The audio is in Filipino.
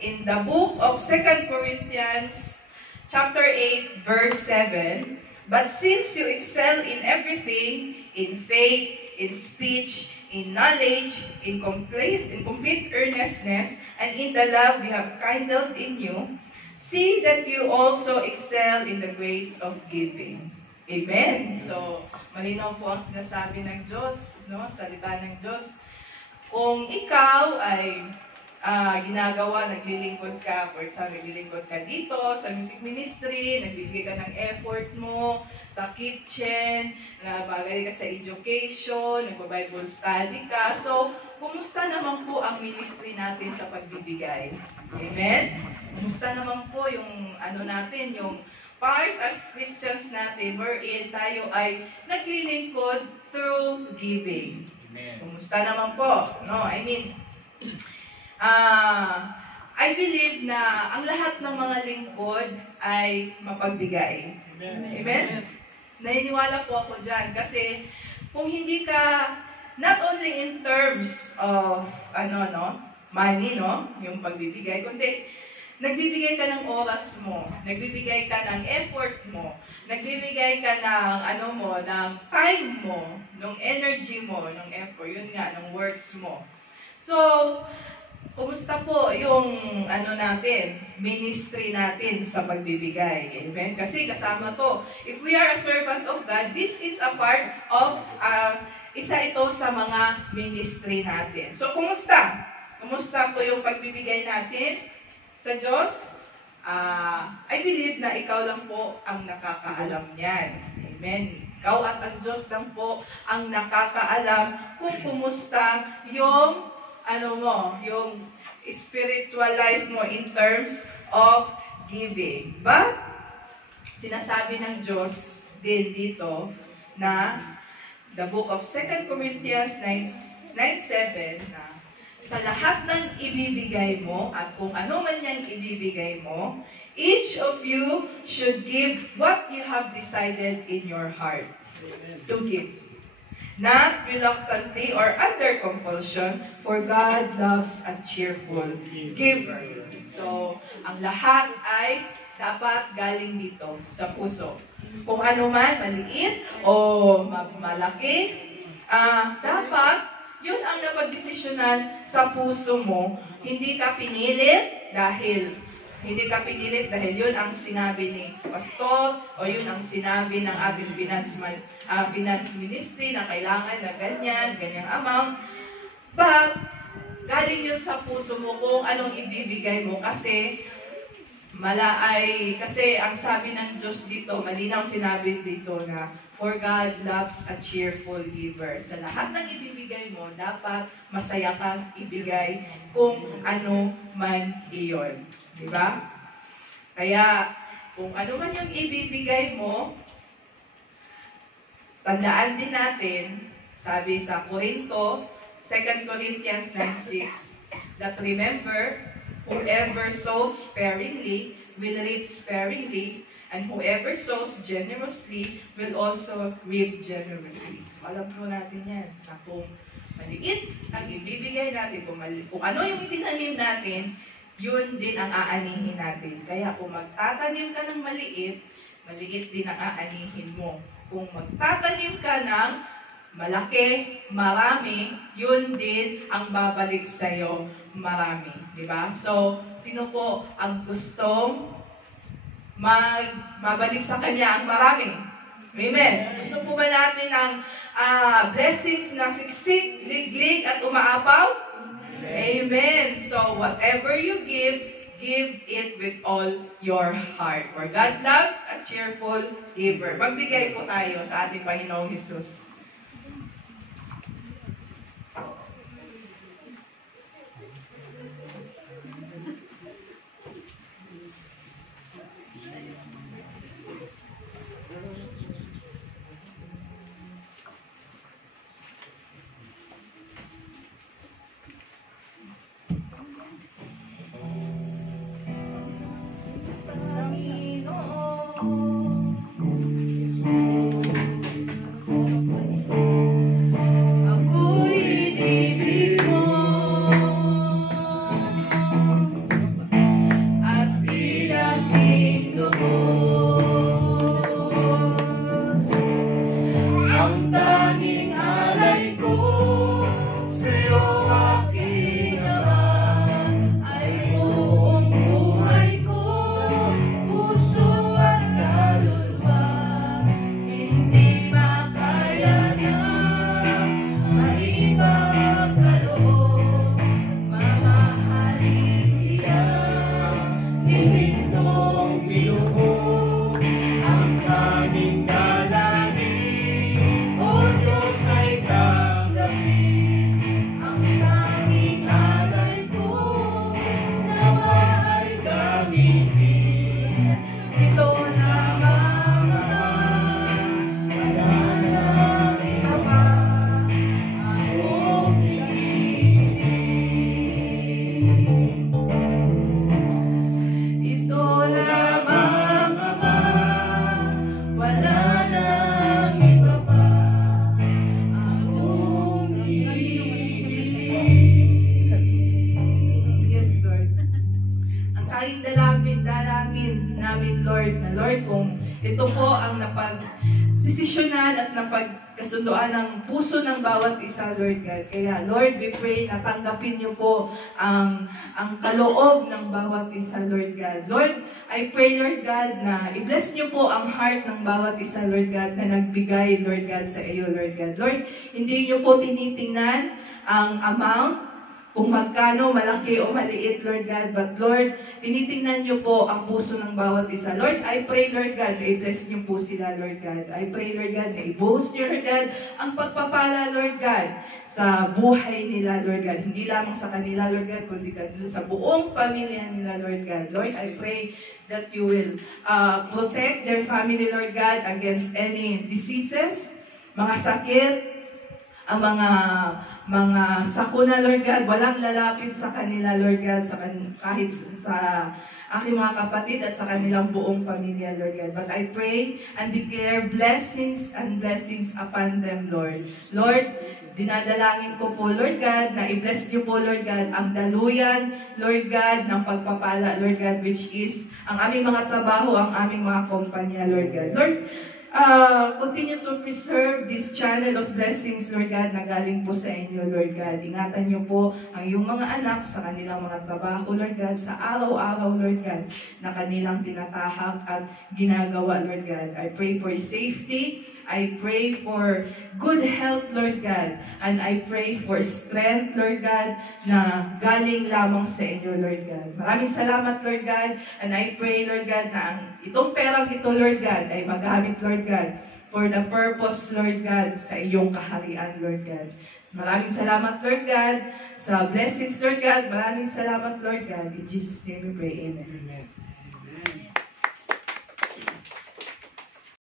in the book of 2 Corinthians chapter 8, verse 7, "But since you excel in everything, in faith, in speech, in knowledge, in complete earnestness, and in the love we have kindled in you, see that you also excel in the grace of giving." Amen. So, malinaw po ang sinasabi ng Diyos, no? Salita ng Diyos. Kung ikaw ay naglilingkod ka, for example, naglilingkod ka dito sa music ministry, nagbibigay ka ng effort mo sa kitchen, nagmagaling ka sa education, nagpa-Bible study ka. So, kumusta naman po ang ministry natin sa pagbibigay? Amen? Kumusta naman po yung natin, yung part as Christians natin wherein tayo ay naglilingkod through giving? Amen. Kumusta naman po? No, I mean, I believe na ang lahat ng mga lingkod ay mapagbigay. Amen? Amen? Naniniwala po ako dyan kasi kung hindi ka, not only in terms of money, yung pagbibigay, kundi nagbibigay ka ng oras mo, nagbibigay ka ng effort mo, nagbibigay ka ng ng time mo, ng energy mo, ng effort, yun nga, ng words mo. So, kumusta po yung ministry natin sa pagbibigay? Amen? Kasi kasama to. If we are a servant of God, this is a part of, isa ito sa mga ministry natin. So, kumusta? Kumusta po yung pagbibigay natin sa Diyos? I believe na ikaw lang po ang nakakaalam niyan. Amen? Ikaw at ang Diyos lang po ang nakakaalam kung kumusta yung yung spiritual life mo in terms of giving. But, sinasabi ng Diyos din dito na the book of 2 Corinthians 9:7 na sa lahat ng ibibigay mo at kung ano man yang ibibigay mo, each of you should give what you have decided in your heart to give. Not reluctantly or under compulsion, for God loves a cheerful giver. So, ang lahat ay dapat galing dito, sa puso. Kung ano man, maliit o malaki, dapat yun ang napagdesisyonan sa puso mo. Hindi ka pinilit dahil yun ang sinabi ni pastor o yun ang sinabi ng ating finance ministry na kailangan na ganyang amount. But, galing yun sa puso mo kung anong ibibigay mo kasi kasi ang sabi ng Diyos dito, malinaw sinabi dito na for God loves a cheerful giver. Sa lahat ng ibibigay mo, dapat masaya kang ibigay kung ano man iyon. Diba? Kaya, kung ano man yung ibibigay mo, tandaan din natin, sabi sa Corinto, 2 Corinthians 9:6, that remember, whoever sows sparingly will reap sparingly, and whoever sows generously will also reap generously. So, alam po natin yan, na kung maliit ang ibibigay natin, kung ano yung itinanim natin, yun din ang aanihin natin. Kaya kung magtatanim ka ng maliit din ang aanihin mo. Kung magtatanim ka ng malaki, marami, yun din ang babalik sa'yo, marami. Diba? So, sino po ang gustong mabalik sa kanya ang marami? Amen. Gusto po ba natin ng blessings na siksik, liglig at umaapaw? Amen. So, whatever you give it with all your heart. For God loves a cheerful giver. Magbigay po tayo sa ating Panginoong Hesus. tanging dalangin namin, Lord, na Lord, kung ito po ang napag-desisyonan at napagkasunduan ng puso ng bawat isa, Lord God. Kaya, Lord, we pray na tanggapin niyo po ang kaloob ng bawat isa, Lord God. Lord, I pray, Lord God, na i-bless niyo po ang heart ng bawat isa, Lord God, na nagbigay, Lord God, sa iyo, Lord God. Lord, hindi niyo po tinitingnan ang amount, kung magkano, malaki o maliit, Lord God. But Lord, tinitingnan niyo po ang puso ng bawat isa. Lord, I pray, Lord God, na i-bless niyo po sila, Lord God. I pray, Lord God, na i-boast niyo, Lord God, ang pagpapala, Lord God, sa buhay nila, Lord God. Hindi lamang sa kanila, Lord God, kundi sa buong pamilya nila, Lord God. Lord, I pray that you will protect their family, Lord God, against any diseases, mga sakit, ang mga sakuna, Lord God, walang lalapit sa kanila, Lord God, kahit sa aking mga kapatid at sa kanilang buong pamilya, Lord God. But I pray and declare blessings and blessings upon them, Lord. Lord, dinadalangin ko po, Lord God, na i-bless niyo po, Lord God, ang daluyan, Lord God, ng pagpapala, Lord God, which is ang aming mga trabaho, ang aming mga kumpanya, Lord God. Lord, continue to preserve this channel of blessings, Lord God, na galing po sa inyo, Lord God. Ingatan niyo po ang iyong mga anak sa kanilang mga trabaho, Lord God, sa araw-araw, Lord God, na kanilang tinatahak at ginagawa, Lord God. I pray for safety. I pray for good health, Lord God. And I pray for strength, Lord God, na galing lamang sa inyo, Lord God. Maraming salamat, Lord God. And I pray, Lord God, na itong perang ito, Lord God, ay magamit, Lord God, for the purpose, Lord God, sa iyong kaharian, Lord God. Maraming salamat, Lord God, sa blessings, Lord God. Maraming salamat, Lord God. In Jesus' name we pray. Amen. Amen.